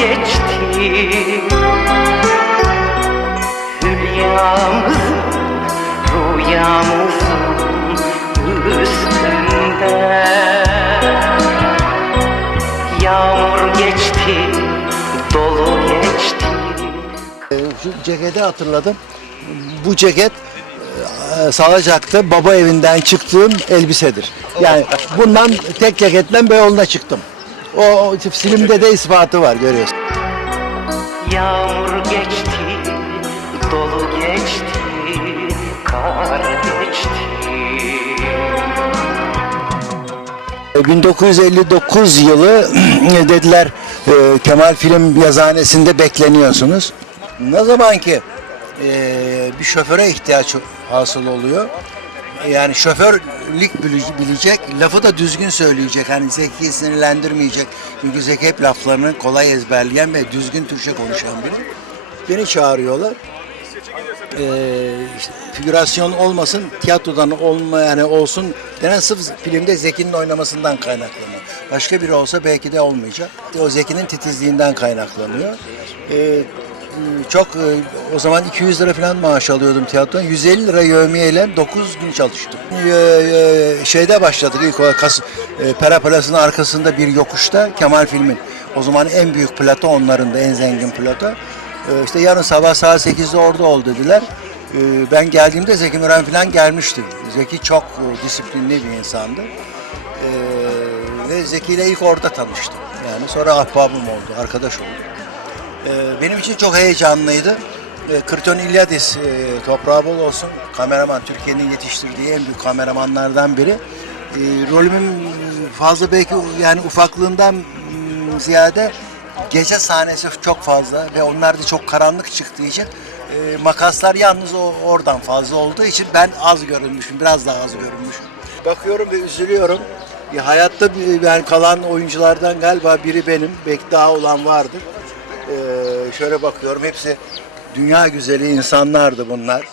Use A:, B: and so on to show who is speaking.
A: geçti Hülyamızın, rüyamızın üstünde Yağmur geçti, dolu geçti ee, Şu ceketi hatırladım. Bu ceket e, Salacak'ta baba evinden çıktığım elbisedir. Yani bundan tek ceketle Beyoğlu'na çıktım. O, o filmde de ispatı var görüyorsun.
B: Yağmur geçti, dolu geçti, kar geçti.
A: 1959 yılı dediler e, Kemal Film Yazıhanesi'nde bekleniyorsunuz. Ne zaman ki e, bir şoföre ihtiyaç hasıl oluyor. Yani şoförlük bile- bilecek, lafı da düzgün söyleyecek. Hani Zeki'yi sinirlendirmeyecek. Çünkü Zeki hep laflarını kolay ezberleyen ve düzgün Türkçe konuşan biri. Beni çağırıyorlar e, işte figürasyon olmasın, tiyatrodan olma yani olsun denen sırf filmde Zeki'nin oynamasından kaynaklanıyor. Başka biri olsa belki de olmayacak. O Zeki'nin titizliğinden kaynaklanıyor. E, çok o zaman 200 lira falan maaş alıyordum tiyatrodan. 150 lira yövmiyeyle 9 gün çalıştım. E, e, şeyde başladık ilk olarak Kas, e, Pera Palas'ın arkasında bir yokuşta Kemal Film'in. O zaman en büyük plato onların da en zengin plato. Ee, işte yarın sabah saat 8'de orada ol dediler. Ee, ben geldiğimde Zeki Müren falan gelmişti. Zeki çok e, disiplinli bir insandı. Ee, ve Zeki ile ilk orada tanıştım. Yani sonra ahbabım oldu, arkadaş oldu. Benim için çok heyecanlıydı. Ee, Kırton İlyadis, e, toprağı bol olsun, kameraman, Türkiye'nin yetiştirdiği en büyük kameramanlardan biri. Rolümün fazla belki yani ufaklığından mm, ziyade gece sahnesi çok fazla ve onlar da çok karanlık çıktığı için e, makaslar yalnız o, oradan fazla olduğu için ben az görünmüşüm, biraz daha az görünmüşüm. Bakıyorum ve üzülüyorum. Ya hayatta yani kalan oyunculardan galiba biri benim, belki daha olan vardır. Ee, şöyle bakıyorum hepsi dünya güzeli insanlardı bunlar.